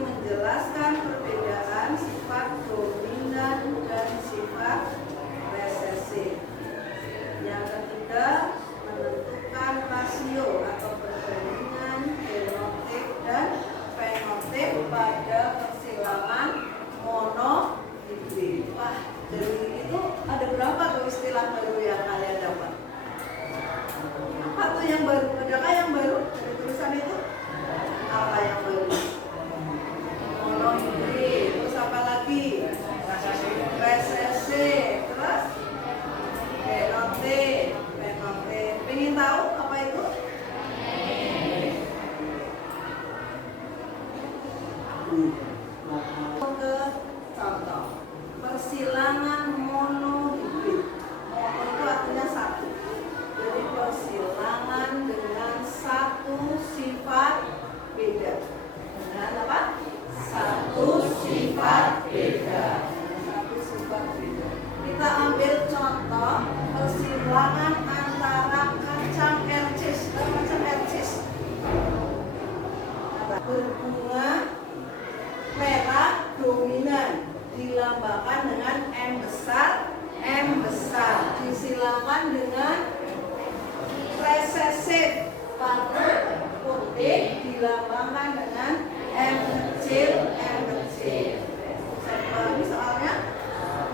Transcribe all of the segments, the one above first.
menjelaskan perbedaan sifat dominan dan sifat resesif. Yang ketiga, menentukan rasio atau perbandingan genotip dan fenotip pada persilangan monohibrid. Wah, jadi itu ada berapa tuh istilah baru yang kalian dapat? Apa tuh yang baru? Adakah yang baru dari tulisan itu? Apa yang baru? Monohibrid. Terus apa lagi? Resesif. Terus genotip. Pengen tahu apa itu? Ke contoh persilangan monohibrid. Mono itu artinya satu. Jadi persilangan dengan satu sifat beda. Dengan apa? Satu sifat beda. Satu sifat beda. Kita ambil contoh persilangan antara kacang ercis dan kacang ercis. Berbunga merah dominan dilambangkan dengan M besar, disilakan dengan resesif warna putih dilambangkan dengan M kecil. Ini soalnya.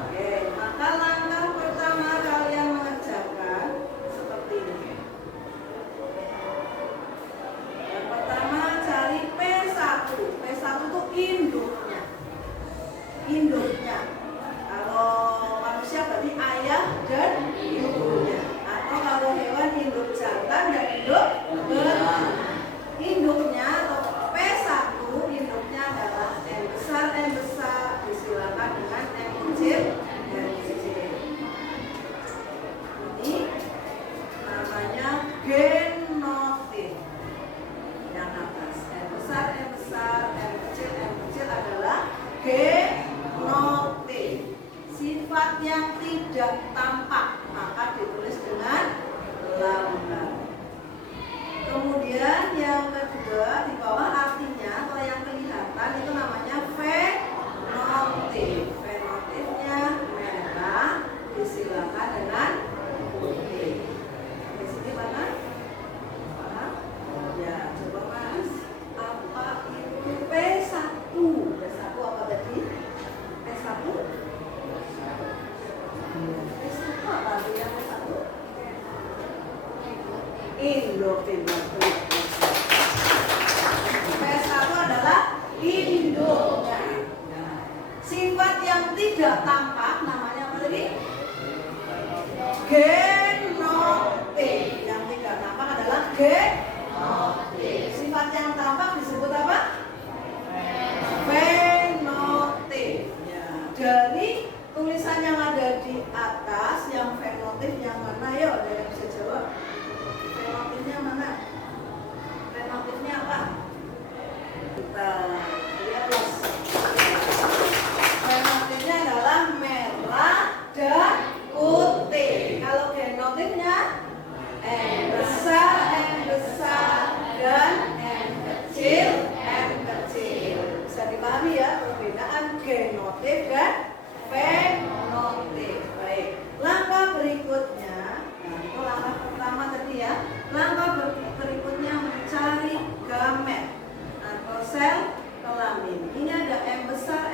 Oke, maka langkah pertama kalian mengerjakan seperti ini. Yang pertama cari P1 itu induknya. Kalau manusia berarti ayah dan ibunya. Atau kalau hewan induk jantan dan induk betina. Induknya atau P1 induknya adalah M besar disilakan dengan M kecil. Ini namanya genotip. Yang atas M besar, M kecil adalah genotip. Sifat yang tidak tampak maka ditulis dengan lambang. Kemudian yang kedua di bawah artinya atau yang kelihatan itu namanya fenotip. Fenotipnya merah disilakan dengan putih. Di sini mana? Ya, coba Mas. Apa itu P1? P1 apa tadi? P1? P1 apa tadi yang P1? Induk. P1 adalah induknya. Sifat yang tidak tampak namanya apa tadi? Genotip. Yang tidak tampak adalah genotip. Sifat yang tampak disebut apa? Fenotip. Ya. Dari tulisan yang ada di atas, yang fenotip yang mana? Yo, ada yang bisa jawab. Fenotipnya mana? Fenotipnya apa? Kita lihat. Fenotipnya adalah merah dan putih. Kalau genotipnya M besar dan M kecil. Bisa dipahami ya perbedaan genotip dan fenotip. Baik. Langkah berikutnya, itu langkah pertama tadi ya. Langkah berikutnya mencari gamet atau sel kelamin. Ini ada M besar,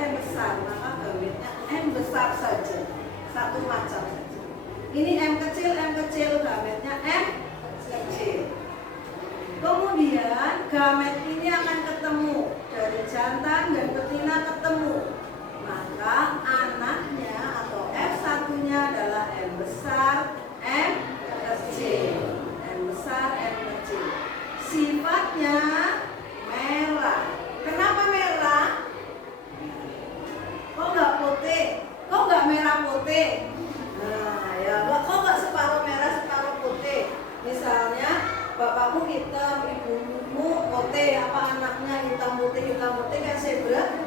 maka gametnya M besar saja, satu macam saja. Ini M kecil, gametnya M kecil. Kemudian gamet ini akan ketemu dari jantan dan betina ketemu. Maka anaknya atau F1-nya adalah M besar, M kecil. Sifatnya merah. Kenapa merah? Kok nggak putih? Kok nggak merah putih? Nah, ya kok nggak separuh merah separuh putih? Misalnya bapakmu hitam, ibumu putih, apa anaknya hitam putih kayak zebra?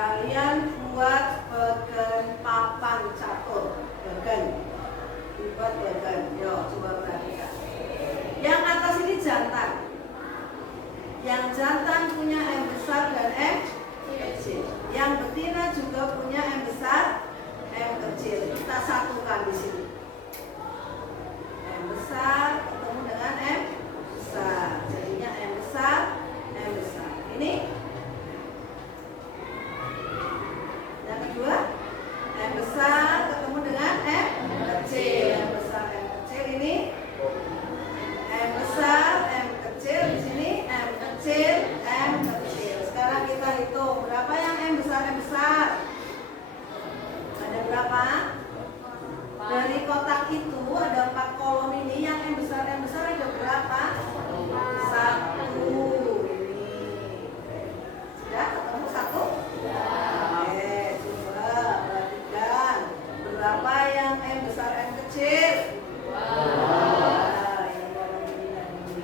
kalian buat bagan papan catur. Bagan. Buat bagan. Yo, coba perhatikan. Yang atas ini jantan. Yang jantan punya M besar dan M kecil. Yang betina juga punya M besar, M kecil. Kita satukan di sini. M besar ketemu dengan M besar. Jadinya M besar, M besar. Ini yang kedua, M besar ketemu dengan M kecil. M besar, M kecil. Ini M besar, M kecil. Di sini M kecil, M kecil. Sekarang kita hitung berapa yang M besar, M besar. Ada berapa? Dari kotak itu ada 4 kolom ini. Yang M besar ada berapa? 1. Ini sudah ketemu 1? Oke, coba perhatikan berapa yang M besar, M kecil.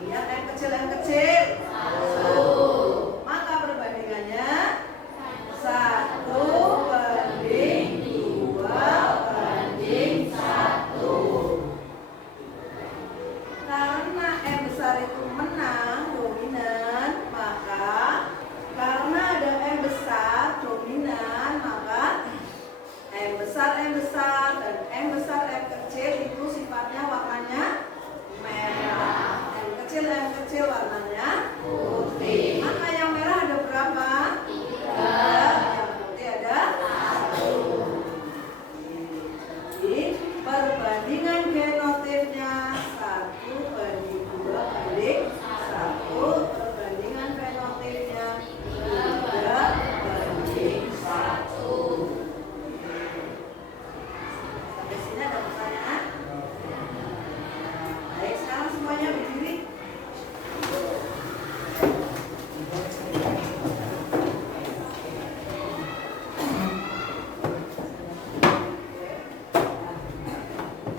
Yang M kecil, M kecil 1. Maka perbandingannya 1:2:1. Karena M besar itu menang, dominan, maka karena ada M besar dominan, maka M besar dan M besar M kecil itu sifatnya warnanya merah. M kecil warnanya putih. Maka yang merah ada berapa? 3. Yang putih ada 1. Jadi perbandingan genotifnya 1:2:1. Perbandingan fenotipnya 3:1. Sampai sini ada pertanyaan? Baik, sekarang semuanya berdiri.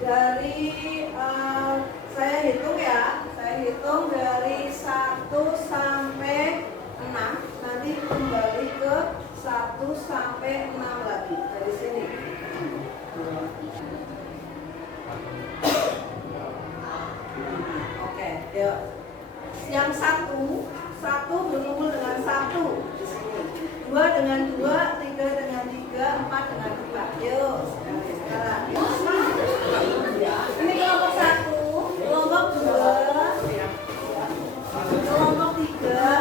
Dari saya hitung ya, dari 1 sampai 6. Nanti kembali ke 1 sampai 6 lagi dari sini. Oke, yuk. Yang 1 berkumpul dengan 1 di sini. 2 dengan 2, 3 dengan 3, 4 dengan 4. Yuk, sekarang. Ini kelompok 1, kelompok 2, kelompok 3.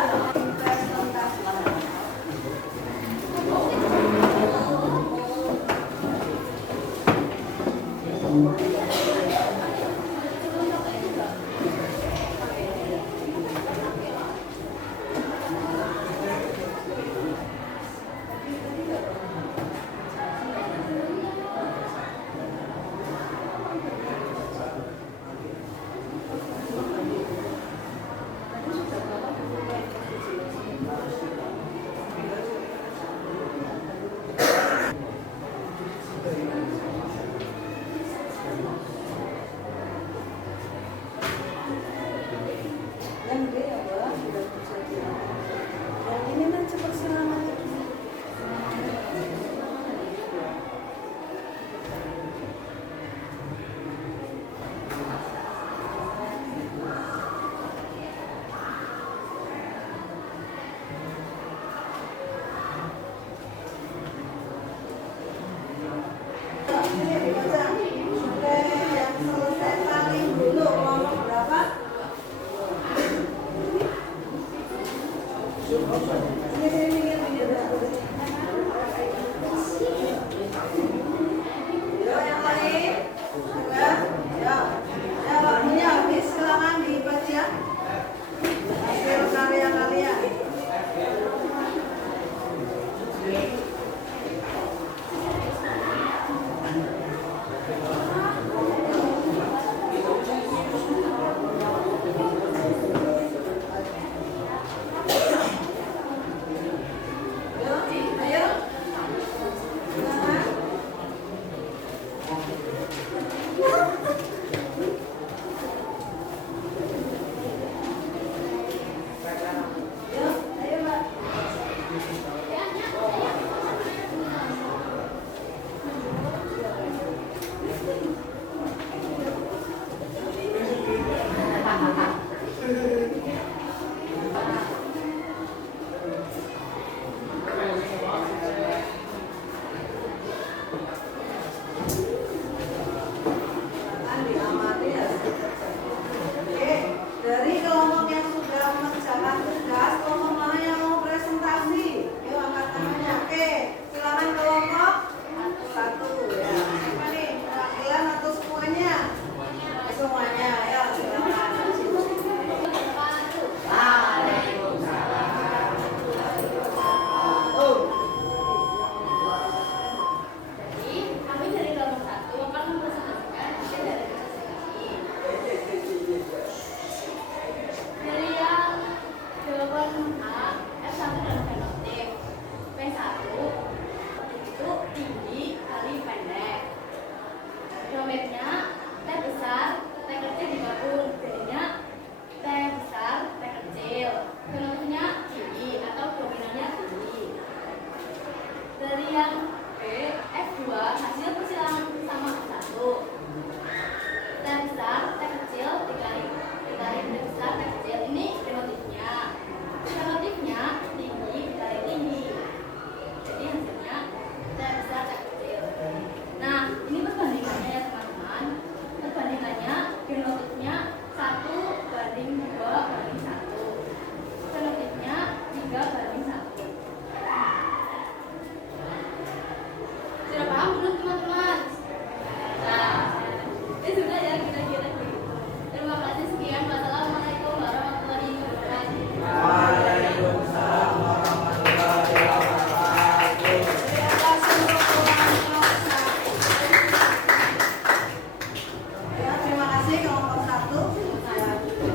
yang B, F2 hasil persilangan sama F1. T besar, T kecil dikali D besar, T kecil. Ini relatifnya. Relatifnya tinggi dikali tinggi. Jadi hasilnya T besar, T kecil. Nah, ini perbandingannya ya teman-teman. Perbandingannya relatifnya 1:2:1. Relatifnya 3:1. Sudah paham belum teman-teman? Nah, ini sudah ya kira-kira begitu. Terima kasih sekian. Wassalamualaikum warahmatullahi wabarakatuh. Waalaikumsalam warahmatullahi wabarakatuh. Terima kasih untuk kelompok 1. Ya, terima kasih kelompok 1 sudah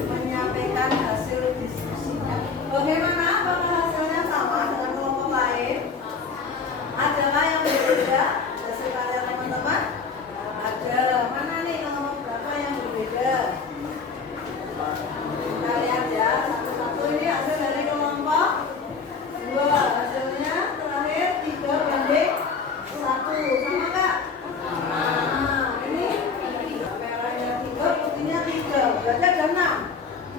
menyampaikan hasil diskusinya. Bagaimana? Apakah hasilnya sama dengan kelompok lain? Adakah yang berbeda hasil kalian teman-teman? Ada. Mana nih kelompok berapa yang berbeda? Kita lihat ya, satu-satu. Ini hasil dari kelompok 2. Hasilnya terakhir 3:1. Sama nggak? Nah, ini merahnya 3, putihnya 3. Berarti ada 6.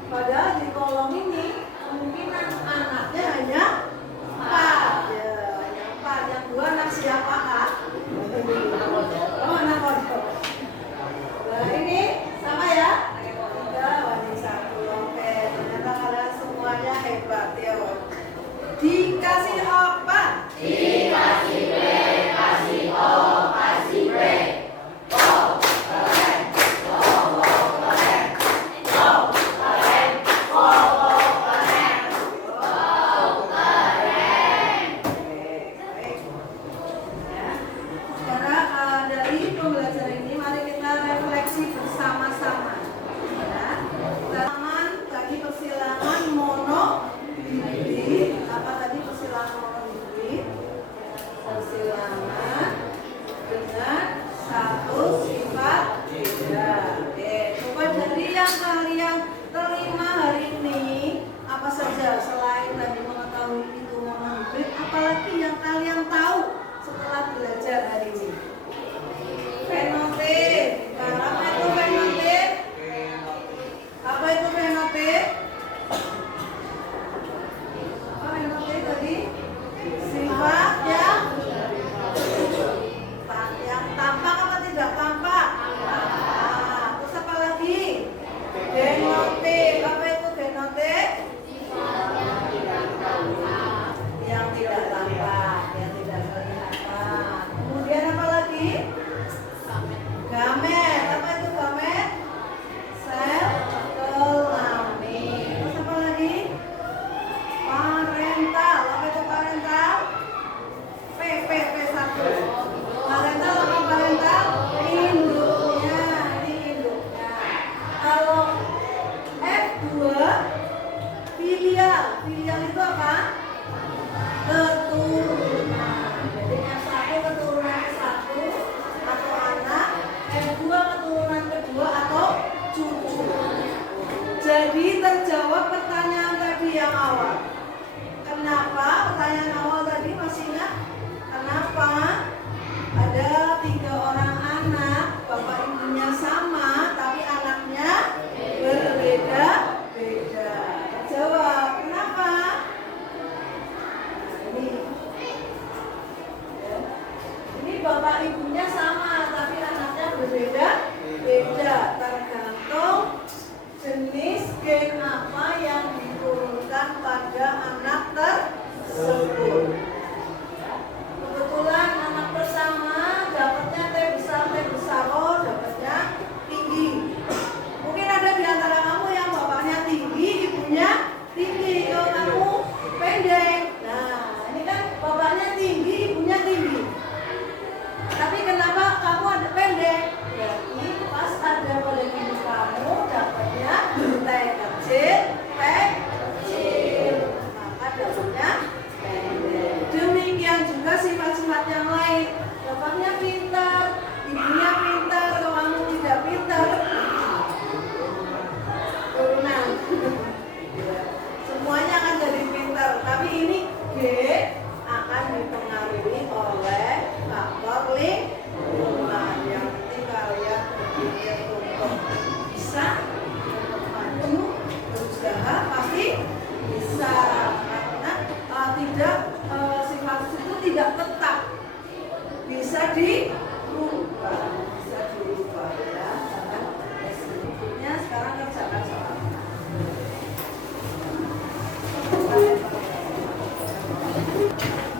Padahal di kolom ini kemungkinan anaknya hanya 4. Ya, hanya 4. Yang 2 anak siapa, Kak? Oh, anak kodok. Nah, ini sama ya? 3 banding 1. Oke, ternyata kalian semuanya hebat ya. Dikasih apa? Dikasih B, kasih O, kasih B. Sekarang dari pembelajaran ini mari kita refleksi bersama-sama. Ya. Pertama tadi persilangan monodibit. Apa tadi persilangan monodibit? Persilangan dengan satu sifat beda. Oke, coba dari yang kalian terima hari ini apa saja selain tadi mengetahui itu monodibit, apalagi yang kalian tahu setelah belajar hari ini? Fenotip. Apa itu fenotip? Apa itu fenotip? Apa fenotip tadi? Sifat yang tampak apa tidak tampak? Nah, terus apa lagi? Genotip. Apa itu genotip? Yang tidak tampak, yang tidak kelihatan. Kemudian apa lagi? Gamet. Apa itu gamet? Sel kelamin. Terus apa lagi? Parental. Apa itu parental? P1. Parental apa parental? Induknya. Ini induknya. Kalau F2 filial. Filial itu apa? Keturunan. Jadi F1 keturunan 1 atau anak, F2 keturunan kedua atau cucu. Jadi terjawab pertanyaan tadi yang awal. Kenapa? Pertanyaan awal tadi masih ingat? Kenapa ada 3 orang anak, bapak ibunya sama, tapi anaknya berbeda-beda? Jawab, kenapa? Ini bapak ibunya sama, tapi anaknya berbeda-beda. Tergantung jenis gen apa yang diturunkan pada anak tersebut. Kebetulan anak pertama dapatnya T besar, oh dapatnya tinggi. Mungkin ada di antara kamu yang bapaknya tinggi, ibunya tinggi, kalau kamu pendek. Nah, ini kan bapaknya tinggi, ibunya tinggi. Tapi kenapa kamu ada pendek? Berarti pas ada pada ibu kamu dapatnya T kecil, T kecil. Maka dapatnya pendek. Demikian juga sifat-sifat yang lain. Bapaknya pintar, ibunya pintar, kalau kamu tidak pintar, turunan. Semuanya akan jadi pintar. Tapi ini G akan dipengaruhi oleh tetap, bisa dirubah ya. Karena berikutnya sekarang kerjakan soal.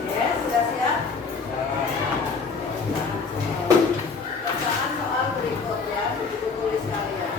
Yes, sudah siap? Kerjakan soal berikut ya, buku tulis kalian.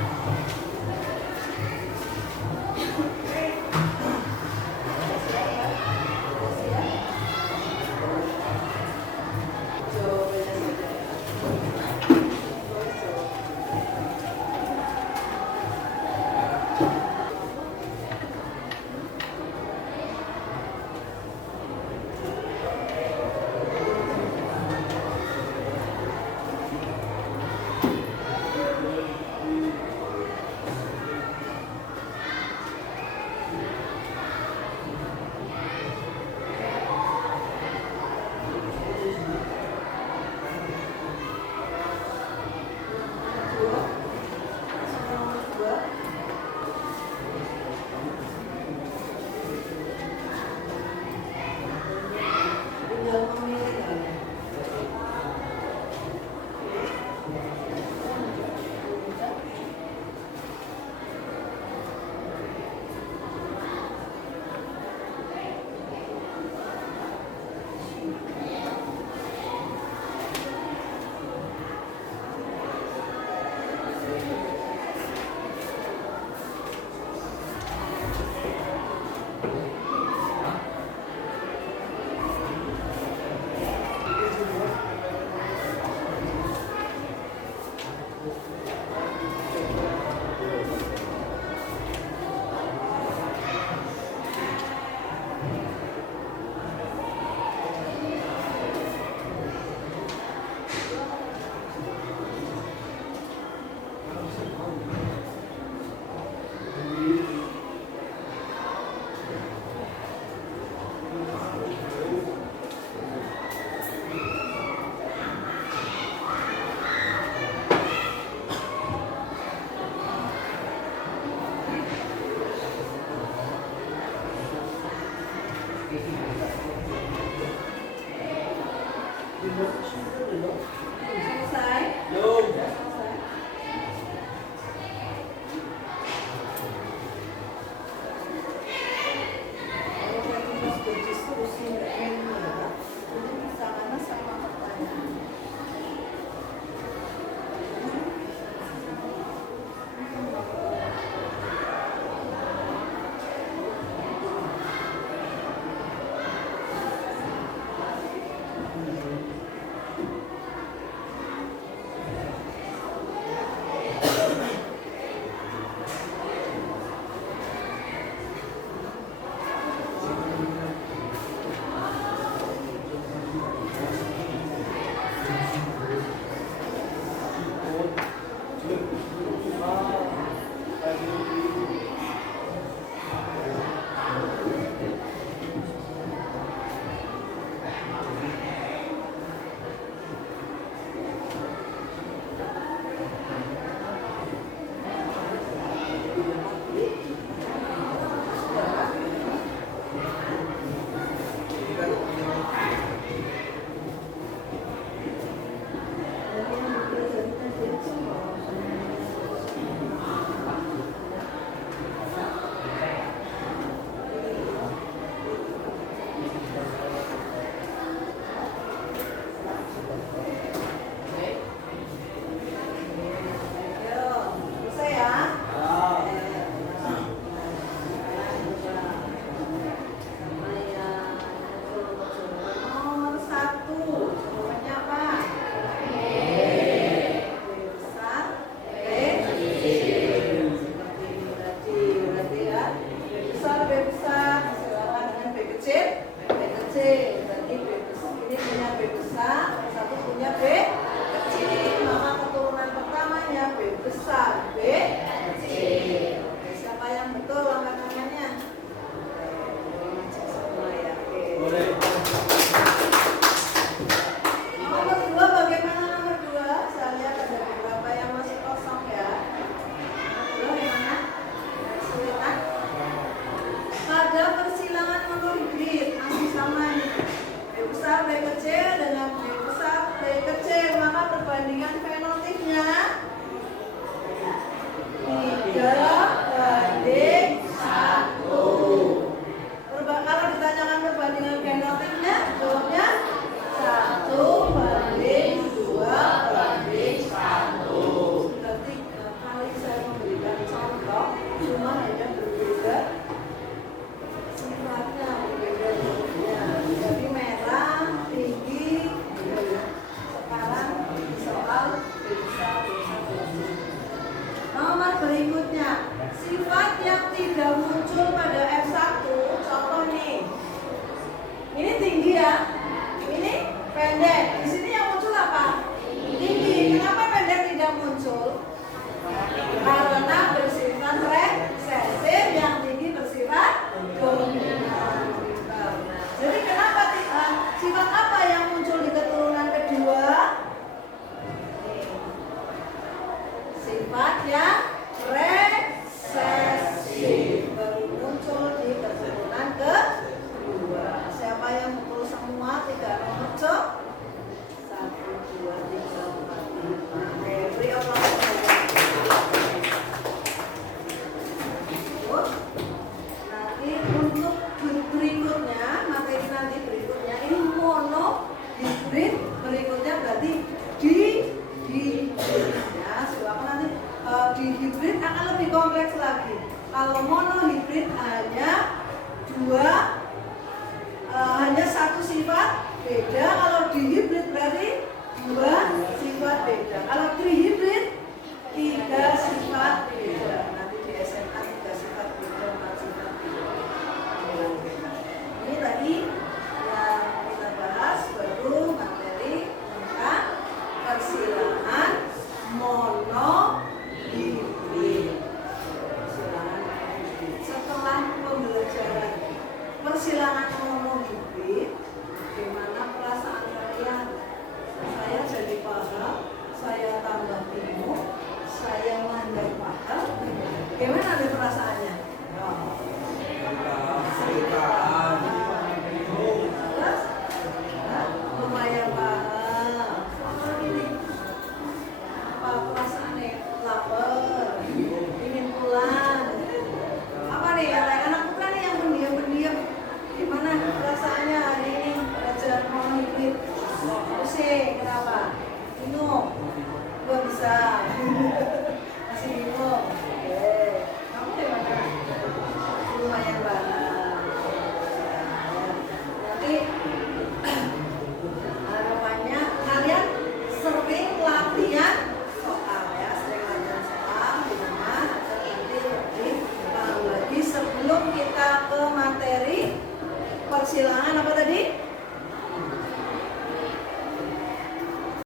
Selesai? Belum. Selesai. Kalau tadi pas berdiskusi nggak enak ya, ini pasangannya sama pertanyaan. perbandingan fenotipnya 3:1. Kalau ditanyakan perbandingan genotipnya, jawabnya 1:2:1. Sudah 3 kali saya memberikan contoh, cuma hanya berbeda sifatnya, berbeda bentuknya. Jadi merah, tinggi, sekarang di soal bisa. Nomor berikutnya, sifat yang tidak muncul pada F1. Contoh nih, ini tinggi ya, ini pendek. Di sini yang muncul apa? Tinggi. Kenapa pendek tidak muncul? Karena bersifat resesif, yang tinggi bersifat dominan. Jadi kenapa sifat apa yang muncul di keturunan kedua? Sifat yang resesif baru muncul di keturunan kedua. Siapa yang betul semua? 3 nomor cok. 1, 2, 3, 4, 5. Beri Allah. Nanti untuk berikutnya, materi nanti berikutnya ini mono hibrid, berikutnya berarti di ya, sebab nanti di hibrid akan lebih kompleks lagi. Kalau mono hibrid hanya satu sifat beda. Kalau di hibrid berarti 2 sifat beda. Kalau trihibrid 3 sifat beda. Nanti di SMA 3 sifat beda, 4 sifat beda. Ini tadi yang kita bahas baru materi tentang persilangan mono hibrid. Setelah pembelajaran persilangan mono hibrid, bagaimana perasaan kalian? Saya jadi paham, saya tambah bingung, saya mandek paham. Gimana ada perasaannya? Terus? Lumayan paham. Ini apa perasaannya? Lapar, ingin pulang. Apa nih anak putra nih yang pendiam-pendiam? Gimana perasaannya hari ini belajar mono hibrid? Pusing, kenapa? Bingung? Gua bisa. Masih bingung.